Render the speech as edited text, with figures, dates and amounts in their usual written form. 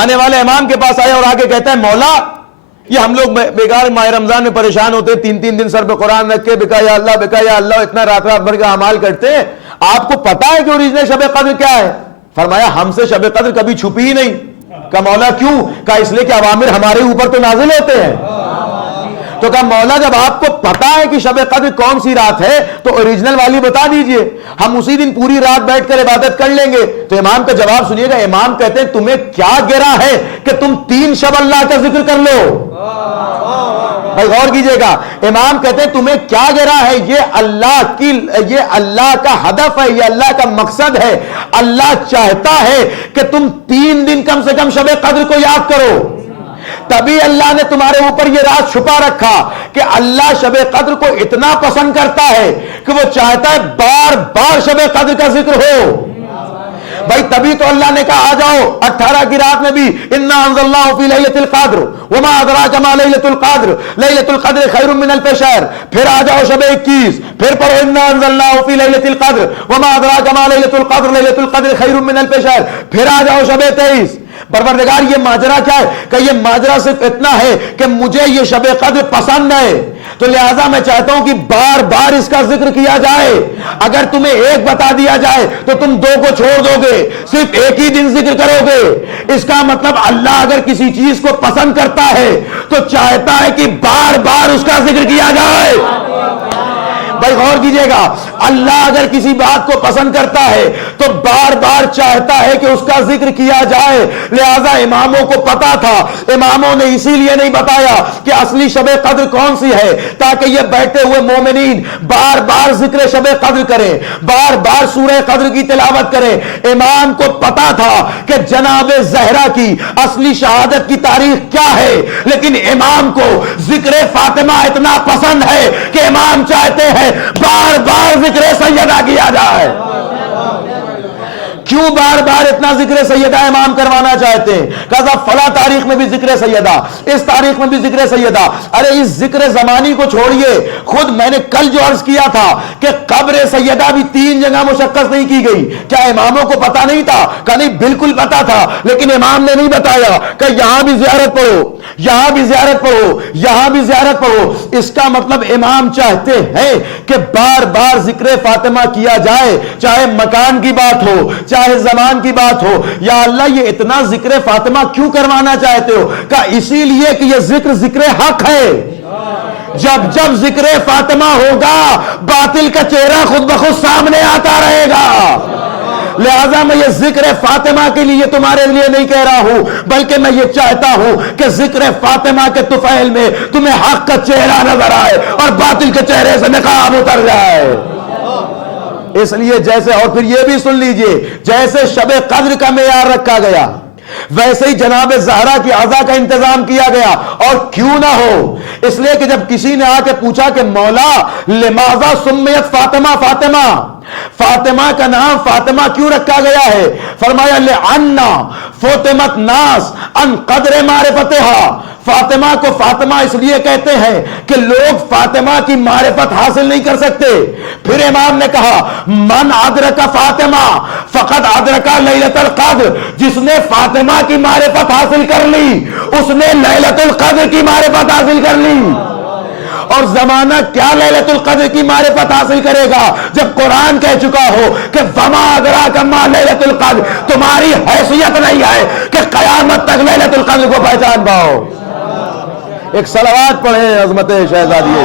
آنے والے امام کے پاس آیا اور آگے کہتا ہے مولا یہ ہم لوگ بیکار ماہ رمضان میں پریشان ہوتے ہیں, 3 دن سر پہ قرآن رکھ کے بکا یا اللہ اتنا رات بھر کا اعمال کرتے ہیں, آپ کو پتا ہے کہ اوریجنل شب قدر کیا ہے؟ فرمایا ہم سے شب قدر کبھی چھپی ہی نہیں. کہا مولا کیوں؟ کہا اس لیے کہ اوامر ہمارے اوپر تو نازل ہوتے ہیں. تو کہا مولا جب آپ کو پتا ہے کہ شب قدر کون سی رات ہے تو اوریجنل والی بتا دیجئے, ہم اسی دن پوری رات بیٹھ کر عبادت کر لیں گے. تو امام کا جواب سنیے گا. امام کہتے ہیں تمہیں کیا گرا ہے کہ تم 3 شب اللہ کا ذکر کر لو؟ بھائی غور کیجئے گا. امام کہتے ہیں تمہیں کیا گرا ہے, یہ اللہ کا ہدف ہے, یہ اللہ کا مقصد ہے. اللہ چاہتا ہے کہ تم 3 دن کم سے کم شب قدر کو یاد کرو. تبھی اللہ نے تمہارے اوپر یہ راز چھپا رکھا کہ اللہ شب قدر کو اتنا پسند کرتا ہے کہ وہ چاہتا ہے بار بار شب قدر کا ذکر ہو. بھائی تبھی تو اللہ نے کہا آ جاؤ 18 کی رات میں بھی انا انزلناہ فی لیلۃ القدر وما ادراک ما لیلۃ القدر لیلۃ القدر خیر من الف شہر. پھر آ جاؤ شب 21, پھر پڑھو انا انزلناہ فی لیلۃ القدر وما ادراک ما لیلۃ القدر لیلۃ القدر خیر من الف شہر. پھر آ جاؤ شب 23. پروردگار یہ ماجرا کیا ہے؟ کہ یہ ماجرا صرف اتنا ہے کہ مجھے یہ شب قدر پسند ہے, تو لہذا میں چاہتا ہوں کہ بار بار اس کا ذکر کیا جائے. اگر تمہیں ایک بتا دیا جائے تو تم 2 کو چھوڑ دو گے, صرف ایک ہی دن ذکر کرو گے. اس کا مطلب اللہ اگر کسی چیز کو پسند کرتا ہے تو چاہتا ہے کہ بار بار اس کا ذکر کیا جائے. بھائی غور کیجئے گا, اللہ اگر کسی بات کو پسند کرتا ہے تو بار بار چاہتا ہے کہ اس کا ذکر کیا جائے. لہذا اماموں کو پتا تھا, اماموں نے اسی لیے نہیں بتایا کہ اصلی شب قدر کون سی ہے, تاکہ یہ بیٹھے ہوئے مومنین بار بار ذکر شب قدر کریں, بار بار سورہ قدر کی تلاوت کریں. امام کو پتا تھا کہ جناب زہرا کی اصلی شہادت کی تاریخ کیا ہے, لیکن امام کو ذکر فاطمہ اتنا پسند ہے کہ امام چاہتے ہیں بار بار ذکر سیدہ کیا جائے. کیوں بار بار اتنا ذکر سیدہ امام کروانا چاہتے ہیں؟ کہا فلاں تاریخ میں بھی ذکر سیدہ, اس تاریخ میں بھی ذکر سیدہ. ارے اس ذکر زمانی کو چھوڑیے, خود میں نے کل جو عرض کیا تھا کہ قبر سیدہ بھی 3 جگہ مشخص نہیں کی گئی. کیا اماموں کو پتا نہیں تھا؟ کہ نہیں بالکل پتا تھا, لیکن امام نے نہیں بتایا کہ یہاں بھی زیارت پڑھو, یہاں بھی زیارت پڑھو, یہاں بھی زیارت پڑھو. اس کا مطلب امام چاہتے ہیں کہ بار بار ذکر فاطمہ کیا جائے, چاہے مکان کی بات ہو چاہے زمان کی بات ہو. یا اللہ یہ اتنا ذکر فاطمہ کیوں کروانا چاہتے ہو؟ کہ اسی لیے کہ یہ ذکر حق ہے. جب جب ذکر فاطمہ ہوگا باطل کا چہرہ خود بخود سامنے آتا رہے گا. لہذا میں یہ ذکر فاطمہ کے لیے تمہارے لیے نہیں کہہ رہا ہوں, بلکہ میں یہ چاہتا ہوں کہ ذکر فاطمہ کے طفیل میں تمہیں حق کا چہرہ نظر آئے اور باطل کے چہرے سے نقاب اتر جائے. اس لیے جیسے, اور پھر یہ بھی سن لیجئے, جیسے شب قدر کا معیار رکھا گیا ویسے ہی جناب زہرا کی عزا کا انتظام کیا گیا. اور کیوں نہ ہو, اس لیے کہ جب کسی نے آ کے پوچھا کہ مولا لماذا سمیت فاطمہ, فاطمہ کا نام فاطمہ کیوں رکھا گیا ہے؟ فرمایا لأنّا فوتمت ناس ان قدر معرفتہا. فاطمہ کو فاطمہ اس لیے کہتے ہیں کہ لوگ فاطمہ کی معرفت حاصل نہیں کر سکتے. پھر امام نے کہا من ادرک فاطمہ فقد ادرک لیلۃ القدر. جس نے فاطمہ کی معرفت حاصل کر لی اس نے لیلۃ القدر کی معرفت حاصل کر لی. اور زمانہ کیا لیلۃ القدر کی معرفت حاصل کرے گا جب قرآن کہہ چکا ہو کہ وما ادراک ما لیلۃ القدر. تمہاری حیثیت نہیں ہے کہ قیامت تک لیلۃ القدر کو پہچان پاؤ. ایک صلوات پڑھیں عظمت شہزادی.